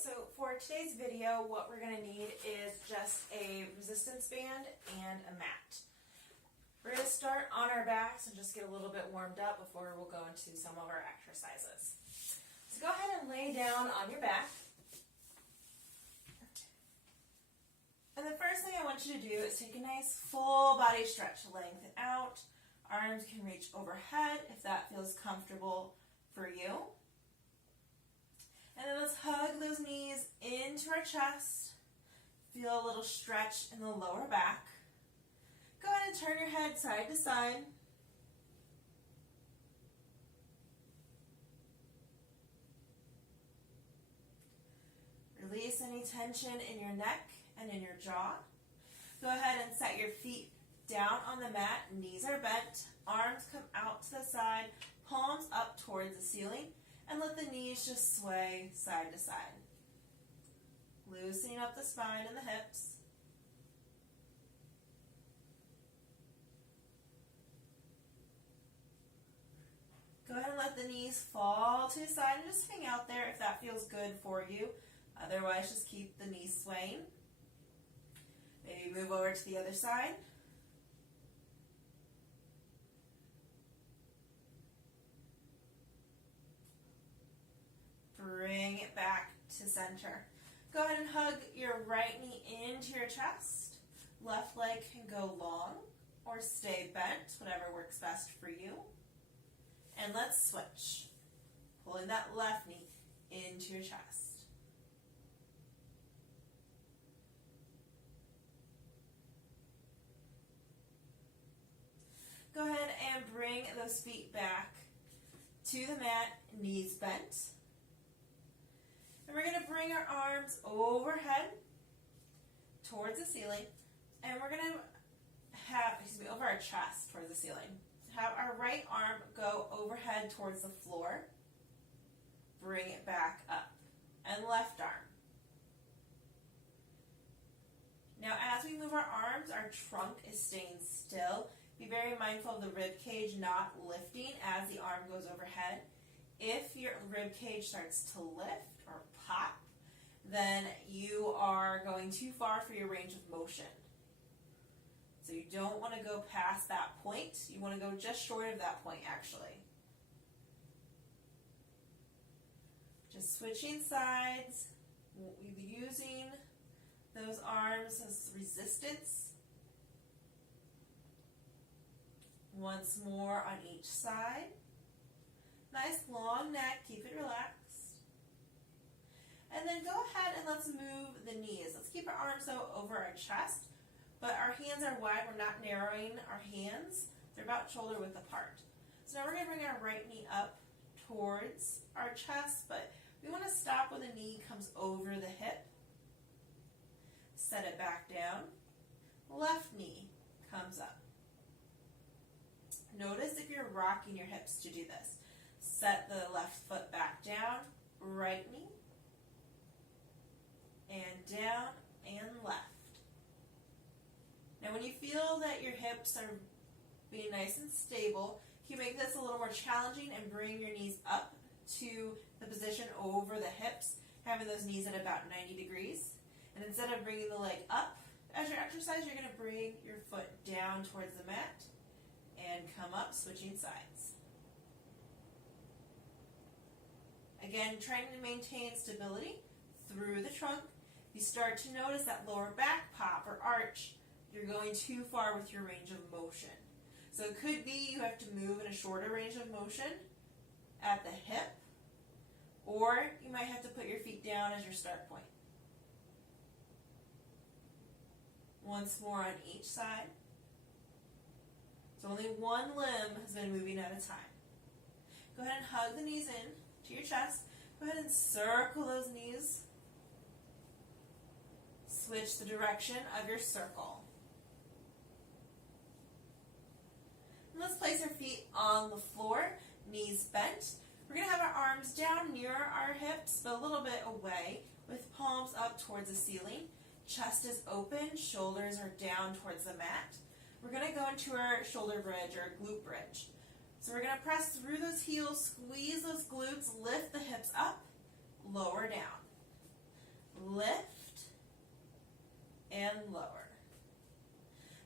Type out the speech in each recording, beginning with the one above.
So for today's video, what we're going to need is just a resistance band and a mat. We're going to start on our backs and just get a little bit warmed up before we'll go into some of our exercises. So go ahead and lay down on your back. And the first thing I want you to do is take a nice full body stretch, lengthen out. Arms can reach overhead if that feels comfortable for you. And then let's hug those knees into our chest. Feel a little stretch in the lower back. Go ahead and turn your head side to side. Release any tension in your neck and in your jaw. Go ahead and set your feet down on the mat. Knees are bent. Arms come out to the side. Palms up towards the ceiling. And let the knees just sway side to side. Loosening up the spine and the hips. Go ahead and let the knees fall to the side and just hang out there if that feels good for you. Otherwise, just keep the knees swaying. Maybe move over to the other side. Bring it back to center. Go ahead and hug your right knee into your chest. Left leg can go long or stay bent, whatever works best for you. And let's switch. Pulling that left knee into your chest. Go ahead and bring those feet back to the mat, knees bent. And we're going to bring our arms overhead towards the ceiling. And we're going to over our chest towards the ceiling. Have our right arm go overhead towards the floor. Bring it back up. And left arm. Now as we move our arms, our trunk is staying still. Be very mindful of the rib cage not lifting as the arm goes overhead. If your rib cage starts to lift or pop, then you are going too far for your range of motion. So you don't want to go past that point. You want to go just short of that point, actually. Just switching sides, using those arms as resistance. Once more on each side. Nice long neck, keep it relaxed. And then go ahead and let's move the knees. Let's keep our arms over our chest, but our hands are wide. We're not narrowing our hands. They're about shoulder width apart. So now we're going to bring our right knee up towards our chest, but we want to stop when the knee comes over the hip. Set it back down. Left knee comes up. Notice if you're rocking your hips to do this. Set the left foot back down, right knee, and down and left. Now when you feel that your hips are being nice and stable, you make this a little more challenging and bring your knees up to the position over the hips, having those knees at about 90 degrees. And instead of bringing the leg up as your exercise, you're going to bring your foot down towards the mat and come up, switching sides. Again, trying to maintain stability through the trunk. You start to notice that lower back pop or arch, you're going too far with your range of motion. So it could be you have to move in a shorter range of motion at the hip, or you might have to put your feet down as your start point. Once more on each side. So only one limb has been moving at a time. Go ahead and hug the knees in to your chest. Go ahead and circle those knees. Switch the direction of your circle. And let's place our feet on the floor, knees bent. We're going to have our arms down near our hips, but a little bit away, with palms up towards the ceiling. Chest is open, shoulders are down towards the mat. We're going to go into our shoulder bridge or glute bridge. So we're going to press through those heels, squeeze those glutes, lift the hips up, lower down. lift, and lower.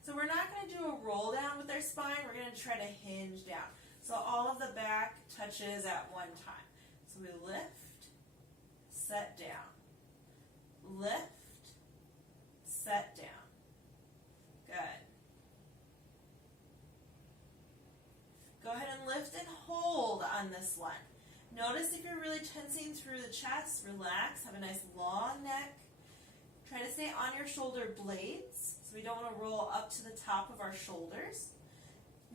So we're not going to do a roll down with our spine, we're going to try to hinge down. So all of the back touches at one time. So we lift, set down, lift, set down. Good. Go ahead and lift and hold on this one. Notice if you're really tensing through the chest, relax, have a nice long neck. Try to stay on your shoulder blades, so we don't want to roll up to the top of our shoulders.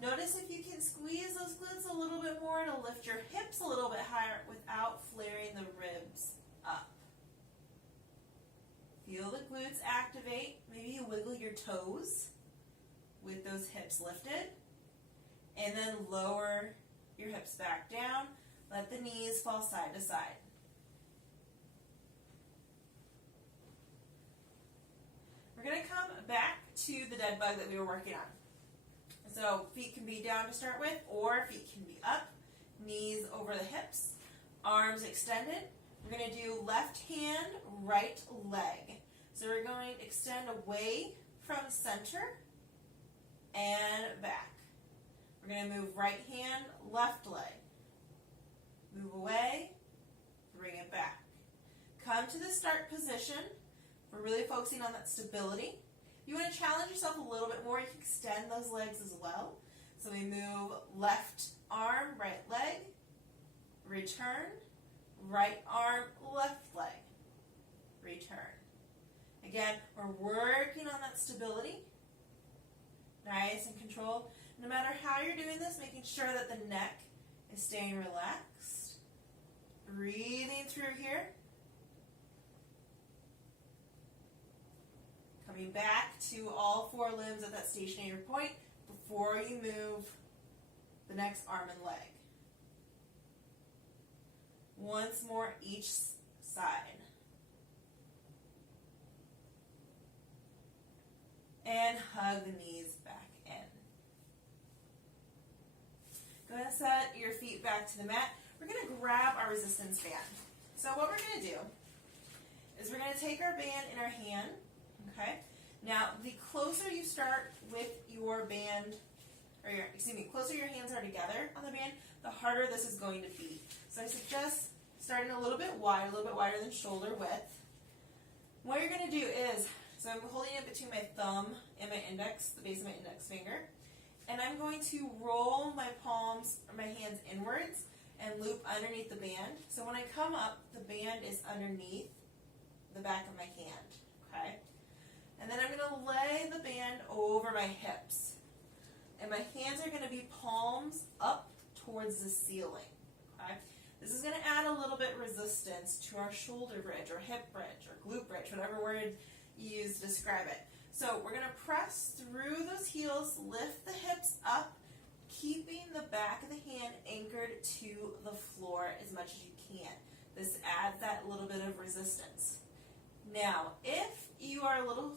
Notice if you can squeeze those glutes a little bit more to lift your hips a little bit higher without flaring the ribs up. Feel the glutes activate. Maybe you wiggle your toes with those hips lifted. And then lower your hips back down. Let the knees fall side to side. We're going to come back to the dead bug that we were working on. So feet can be down to start with, or feet can be up, knees over the hips, arms extended. We're going to do left hand, right leg. So we're going to extend away from center and back. We're going to move right hand, left leg. Move away, bring it back. Come to the start position. We're really focusing on that stability. You want to challenge yourself a little bit more. You can extend those legs as well. So we move left arm, right leg, return, right arm, left leg, return. Again, we're working on that stability. Nice and controlled. No matter how you're doing this, making sure that the neck is staying relaxed. Breathing through here. Coming back to all four limbs at that stationary point before you move the next arm and leg. Once more each side. And hug the knees back in. Go ahead and set your feet back to the mat. We're going to grab our resistance band. So what we're going to do is we're going to take our band in our hand. Okay. Now, the closer you start with your band, closer your hands are together on the band, the harder this is going to be. So I suggest starting a little bit wider than shoulder width. What you're going to do is, so I'm holding it between my thumb and my index, the base of my index finger, and I'm going to roll my palms, or my hands inwards, and loop underneath the band. So when I come up, the band is underneath the back of my hand. Okay. And then I'm going to lay the band over my hips. And my hands are going to be palms up towards the ceiling. Okay? This is going to add a little bit resistance to our shoulder bridge or hip bridge or glute bridge, whatever word you use to describe it. So we're going to press through those heels, lift the hips up, keeping the back of the hand anchored to the floor as much as you can. This adds that little bit of resistance. Now, if you are a little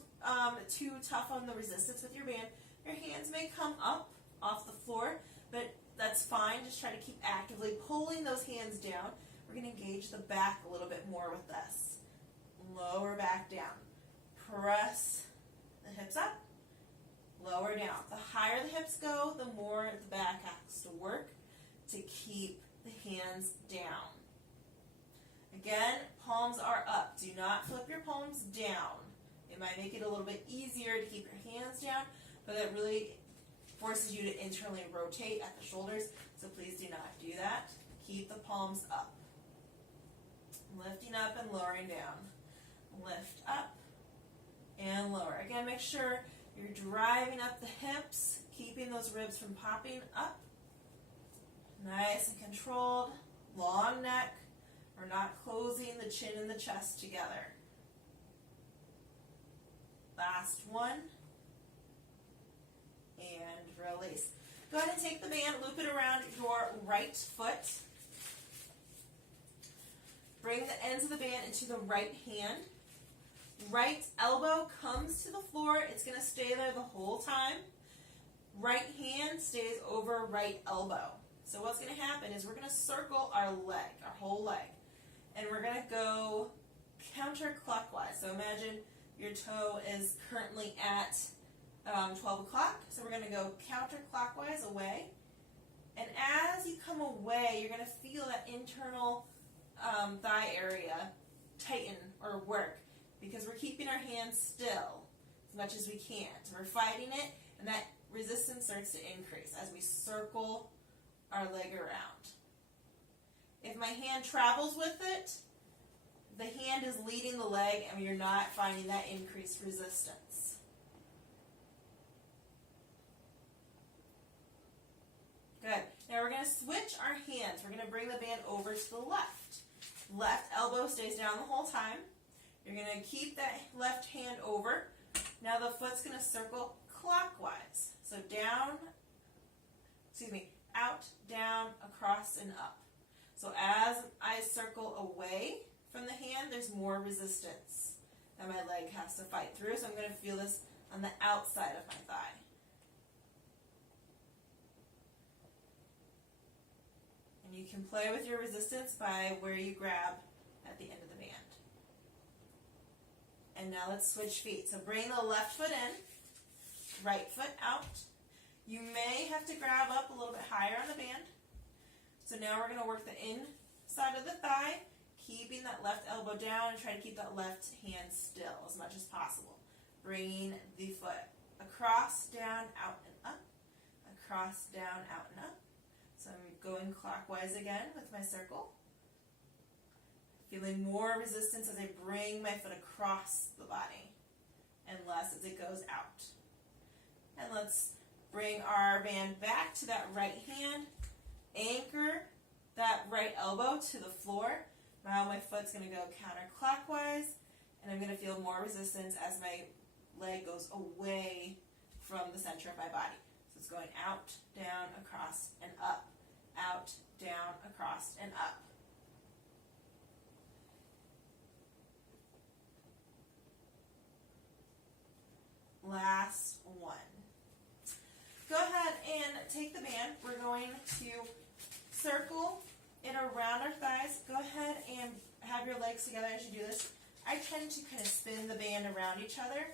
too tough on the resistance with your band, your hands may come up off the floor, but that's fine. Just try to keep actively pulling those hands down. We're going to engage the back a little bit more with this. Lower back down. Press the hips up. Lower down. The higher the hips go, the more the back has to work to keep the hands down. Again, palms are up. Do not flip your palms down. It might make it a little bit easier to keep your hands down, but it really forces you to internally rotate at the shoulders, so please do not do that. Keep the palms up. Lifting up and lowering down. Lift up and lower. Again, make sure you're driving up the hips, keeping those ribs from popping up. Nice and controlled. Long neck. We're not closing the chin and the chest together. Last one. And release. Go ahead and take the band, loop it around your right foot. Bring the ends of the band into the right hand. Right elbow comes to the floor. It's going to stay there the whole time. Right hand stays over right elbow. So what's going to happen is we're going to circle our leg, our whole leg. And we're going to go come counterclockwise. So imagine your toe is currently at 12 o'clock. So we're going to go counterclockwise away. And as you come away, you're going to feel that internal thigh area tighten or work because we're keeping our hands still as much as we can. So we're fighting it, and that resistance starts to increase as we circle our leg around. If my hand travels with it, the hand is leading the leg and you're not finding that increased resistance. Good. Now we're going to switch our hands. We're going to bring the band over to the left. Left elbow stays down the whole time. You're going to keep that left hand over. Now the foot's going to circle clockwise. So out, down, across, and up. So as I circle away from the hand, there's more resistance that my leg has to fight through. So I'm going to feel this on the outside of my thigh. And you can play with your resistance by where you grab at the end of the band. And now let's switch feet. So bring the left foot in, right foot out. You may have to grab up a little bit higher on the band. So now we're going to work the inside of the thigh, keeping that left elbow down and try to keep that left hand still as much as possible. Bringing the foot across, down, out, and up. Across, down, out, and up. So I'm going clockwise again with my circle. Feeling more resistance as I bring my foot across the body and less as it goes out. And let's bring our band back to that right hand. Anchor that right elbow to the floor. Now my foot's going to go counterclockwise, and I'm going to feel more resistance as my leg goes away from the center of my body. So it's going out, down, across, and up. Out, down, across, and up. Last one. Go ahead and take the band. We're going to circle it around our thighs. Go ahead and have your legs together as you do this. I tend to kind of spin the band around each other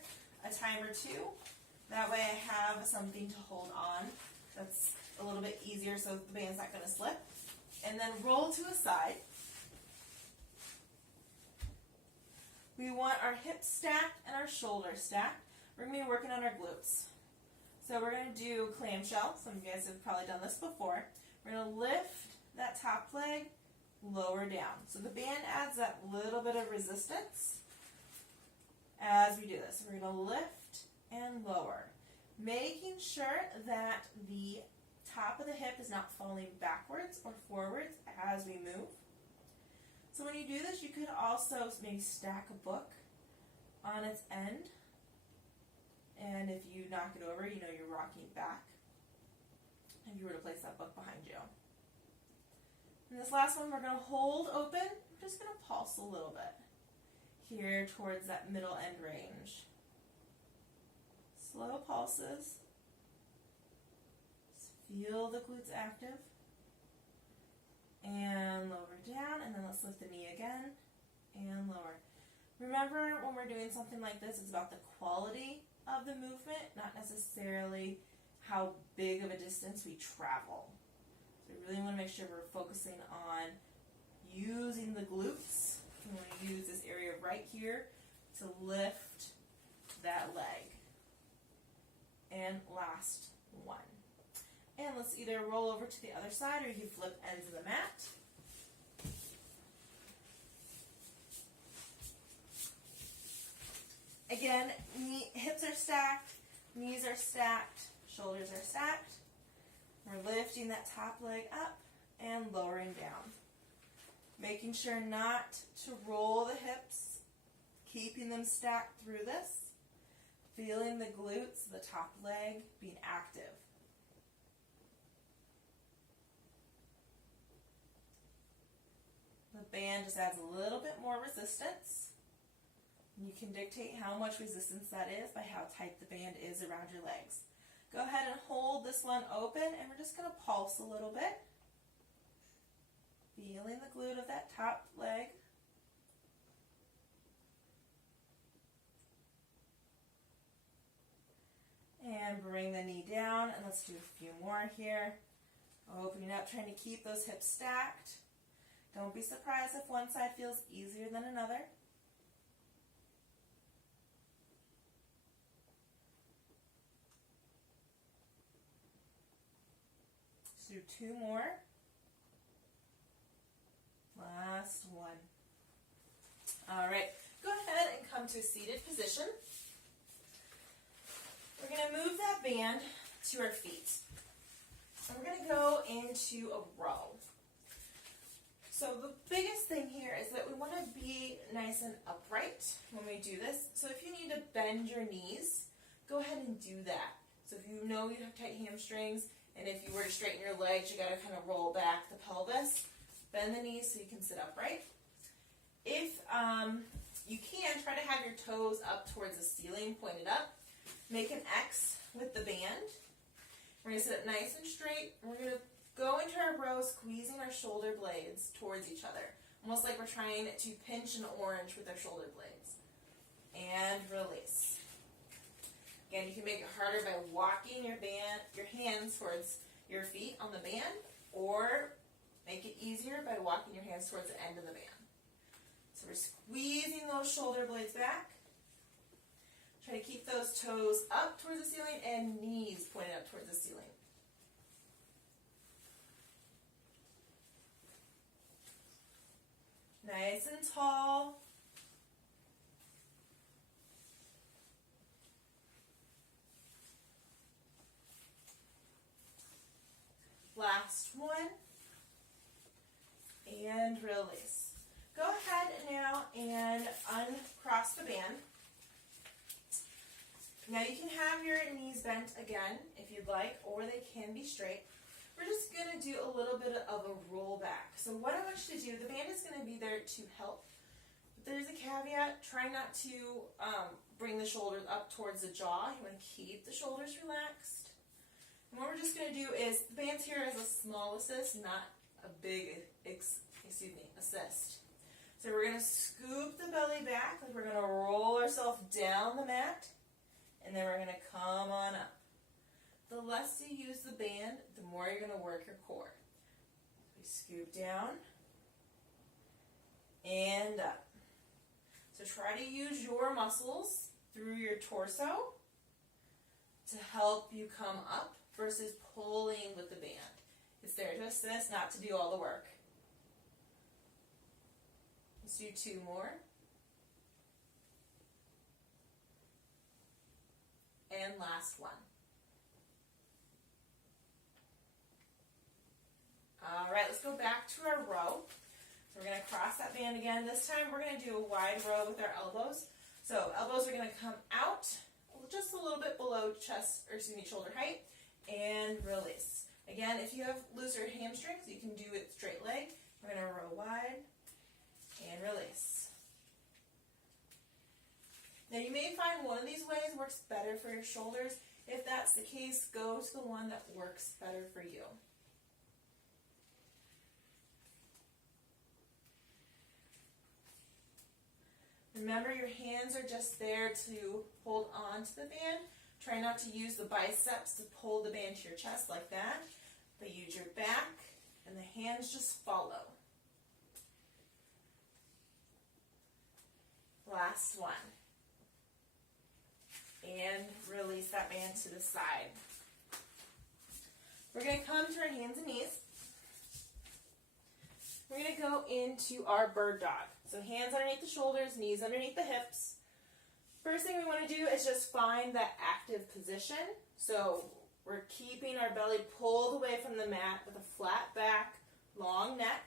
a time or two. That way I have something to hold on. That's a little bit easier so the band's not going to slip. And then roll to a side. We want our hips stacked and our shoulders stacked. We're going to be working on our glutes. So we're going to do clamshell. Some of you guys have probably done this before. We're going to lift that top leg, lower down. So the band adds that little bit of resistance as we do this. We're going to lift and lower, making sure that the top of the hip is not falling backwards or forwards as we move. So when you do this, you could also maybe stack a book on its end. And if you knock it over, you know you're rocking back. If you were to place that book behind you. And this last one, we're going to hold open. We're just going to pulse a little bit here towards that middle end range. Slow pulses. Just feel the glutes active. And lower down, and then let's lift the knee again, and lower. Remember, when we're doing something like this, it's about the quality of the movement, not necessarily how big of a distance we travel. So we really want to make sure we're focusing on using the glutes. We want to use this area right here to lift that leg. And last one. And let's either roll over to the other side or you can flip ends of the mat. Again, hips are stacked, knees are stacked, shoulders are stacked. We're lifting that top leg up and lowering down. Making sure not to roll the hips, keeping them stacked through this. Feeling the glutes, the top leg being active. The band just adds a little bit more resistance. You can dictate how much resistance that is by how tight the band is around your legs. Go ahead and hold this one open, and we're just going to pulse a little bit. Feeling the glute of that top leg. And bring the knee down, and let's do a few more here. Opening up, trying to keep those hips stacked. Don't be surprised if one side feels easier than another. Let's do two more. Last one. All right, go ahead and come to a seated position. We're going to move that band to our feet. And we're going to go into a row. So the biggest thing here is that we want to be nice and upright when we do this. So if you need to bend your knees, go ahead and do that. So if you know you have tight hamstrings, and if you were to straighten your legs, you got to kind of roll back the pelvis, bend the knees so you can sit upright. If you can, try to have your toes up towards the ceiling, pointed up. Make an X with the band. We're going to sit up nice and straight. We're going to go into our row, squeezing our shoulder blades towards each other. Almost like we're trying to pinch an orange with our shoulder blades. And release. Again, you can make it harder by walking your hands towards your feet on the band, or make it easier by walking your hands towards the end of the band. So we're squeezing those shoulder blades back. Try to keep those toes up towards the ceiling and knees pointed up towards the ceiling. Nice and tall. Last one. And release. Go ahead now and uncross the band. Now you can have your knees bent again if you'd like, or they can be straight. We're just going to do a little bit of a roll back. So what I want you to do, the band is going to be there to help. But there's a caveat, try not to bring the shoulders up towards the jaw. You want to keep the shoulders relaxed. And what we're just going to do is, the band's here as a small assist, not a big, assist. So we're going to scoop the belly back, like we're going to roll ourselves down the mat. And then we're going to come on up. The less you use the band, the more you're going to work your core. We scoop down and up. So try to use your muscles through your torso to help you come up versus pulling with the band. It's there to assist, not to do all the work. Let's do two more. And last one. All right, let's go back to our row. So we're going to cross that band again. This time we're going to do a wide row with our elbows. So elbows are going to come out just a little bit below shoulder height, and release. Again, if you have looser hamstrings, you can do it straight leg. We're going to row wide and release. Now you may find one of these ways works better for your shoulders. If that's the case, go to the one that works better for you. Remember, your hands are just there to hold on to the band. Try not to use the biceps to pull the band to your chest like that, but use your back and the hands just follow. Last one. And release that band to the side. We're going to come to our hands and knees. We're going to go into our bird dog. So hands underneath the shoulders, knees underneath the hips. First thing we want to do is just find that active position. So we're keeping our belly pulled away from the mat with a flat back, long neck.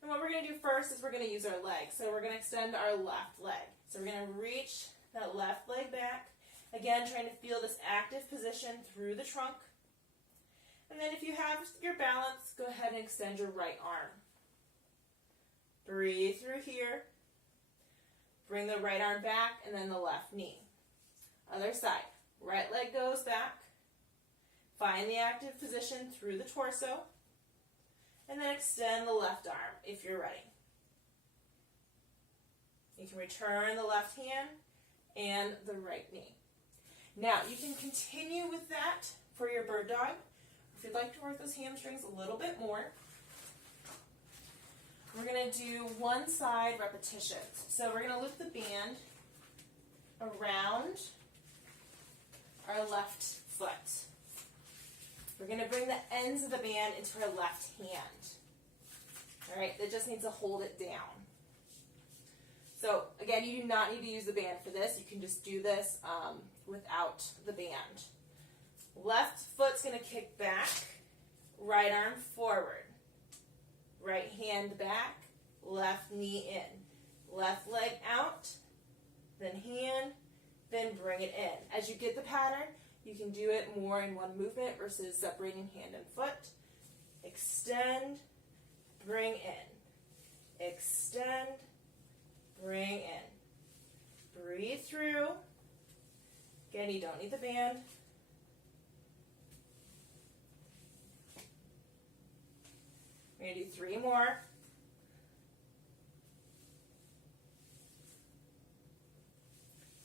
And what we're going to do first is we're going to use our legs. So we're going to extend our left leg. So we're going to reach that left leg back. Again, trying to feel this active position through the trunk. And then if you have your balance, go ahead and extend your right arm. Breathe through here. Bring the right arm back and then the left knee. Other side. Right leg goes back. Find the active position through the torso. And then extend the left arm if you're ready. You can return the left hand and the right knee. Now, you can continue with that for your bird dog. If you'd like to work those hamstrings a little bit more, we're going to do one side repetitions. So we're going to loop the band around our left foot. We're going to bring the ends of the band into our left hand. All right, that just needs to hold it down. So again, you do not need to use the band for this. You can just do this without the band. Left foot's going to kick back, right arm forward. Right hand back, left knee in. Left leg out, then hand, then bring it in. As you get the pattern, you can do it more in one movement versus separating hand and foot. Extend, bring in. Extend, bring in. Breathe through. Again, you don't need the band. We're going to do 3 more.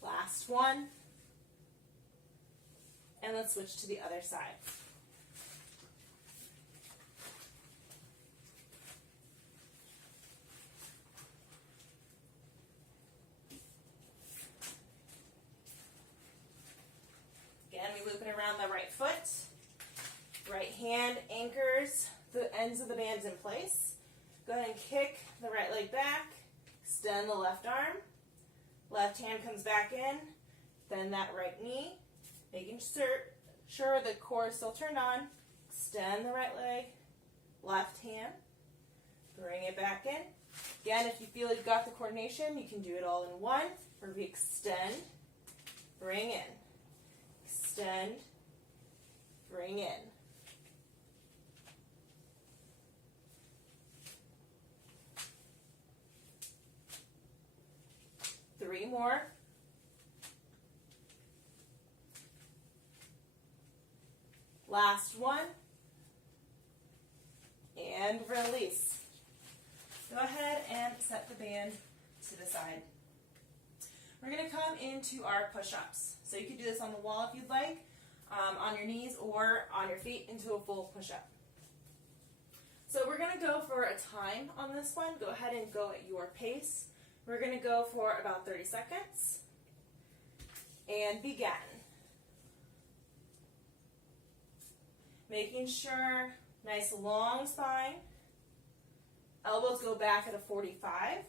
Last one. And let's switch to the other side. Again, we loop it around the right foot. Right hand anchors the ends of the bands in place. Go ahead and kick the right leg back. Extend the left arm. Left hand comes back in. Bend that right knee. Making sure the core is still turned on. Extend the right leg. Left hand. Bring it back in. Again, if you feel you've got the coordination, you can do it all in one. Where we extend, bring in. Extend, bring in. Three more. Last one. And release. Go ahead and set the band to the side. We're going to come into our push-ups. So you can do this on the wall if you'd like, on your knees or on your feet into a full push-up. So we're going to go for a time on this one. Go ahead and go at your pace. We're going to go for about 30 seconds. And begin. Making sure, nice long spine. Elbows go back at a 45.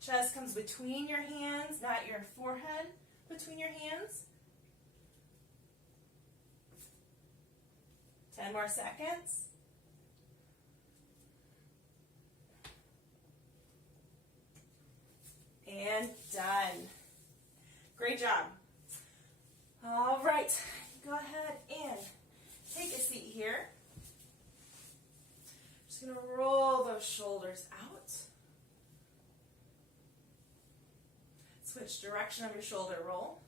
Chest comes between your hands, not your forehead, between your hands. 10 more seconds. And done. Great job. All right, go ahead and take a seat here. Just going to roll those shoulders out. Switch direction of your shoulder roll.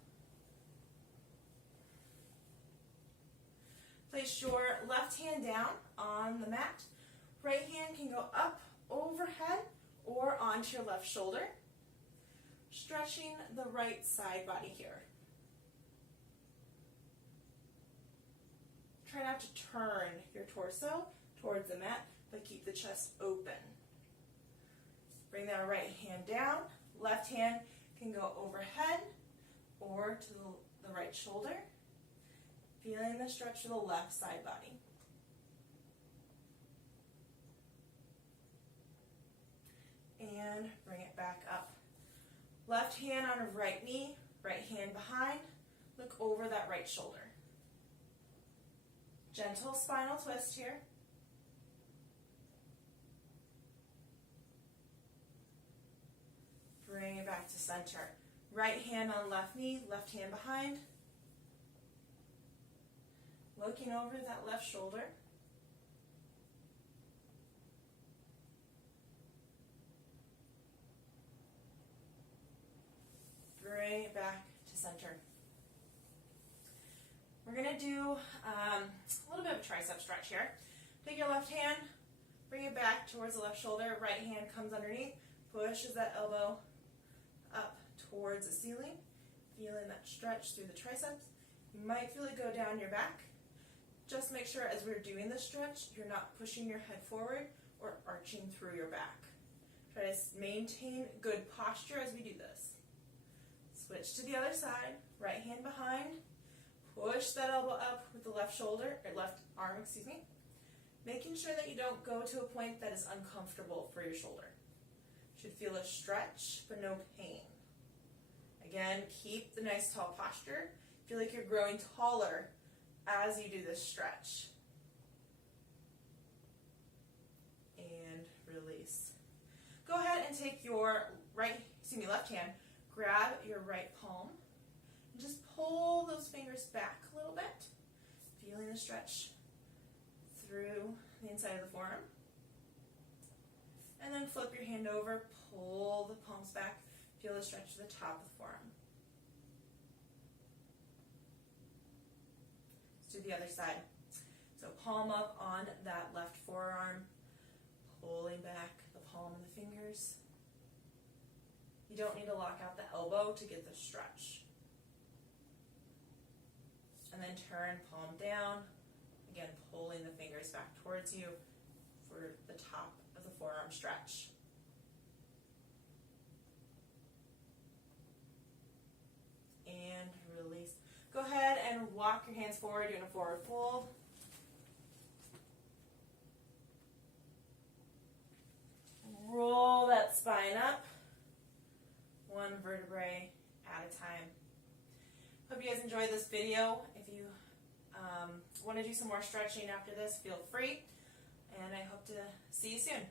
Place your left hand down on the mat. Right hand can go up overhead or onto your left shoulder. Stretching the right side body here. Try not to turn your torso towards the mat, but keep the chest open. Bring that right hand down. Left hand can go overhead or to the right shoulder. Feeling the stretch of the left side body. And bring it back up. Left hand on a right knee, right hand behind. Look over that right shoulder. Gentle spinal twist here. Bring it back to center. Right hand on left knee, left hand behind. Looking over that left shoulder. Bring it back to center. We're going to do a little bit of a tricep stretch here. Take your left hand, bring it back towards the left shoulder. Right hand comes underneath, pushes that elbow up towards the ceiling, feeling that stretch through the triceps. You might feel it go down your back. Just make sure as we're doing the stretch, you're not pushing your head forward or arching through your back. Try to maintain good posture as we do this. Switch to the other side, right hand behind, push that elbow up with the left shoulder, or left arm, excuse me, making sure that you don't go to a point that is uncomfortable for your shoulder. Should feel a stretch, but no pain. Again, keep the nice tall posture. Feel like you're growing taller as you do this stretch. And release. Go ahead and take your left hand, grab your right palm, and just pull those fingers back a little bit, feeling the stretch through the inside of the forearm. And then flip your hand over, pull the palms back, feel the stretch to the top of the forearm. Let's do the other side. So palm up on that left forearm, pulling back the palm and the fingers. You don't need to lock out the elbow to get the stretch. And then turn palm down, again pulling the fingers back towards you for the top of the forearm stretch. And release. Go ahead and walk your hands forward, doing a forward fold. Roll that spine up, one vertebrae at a time. Hope you guys enjoyed this video. If you want to do some more stretching after this, feel free. And I hope to see you soon.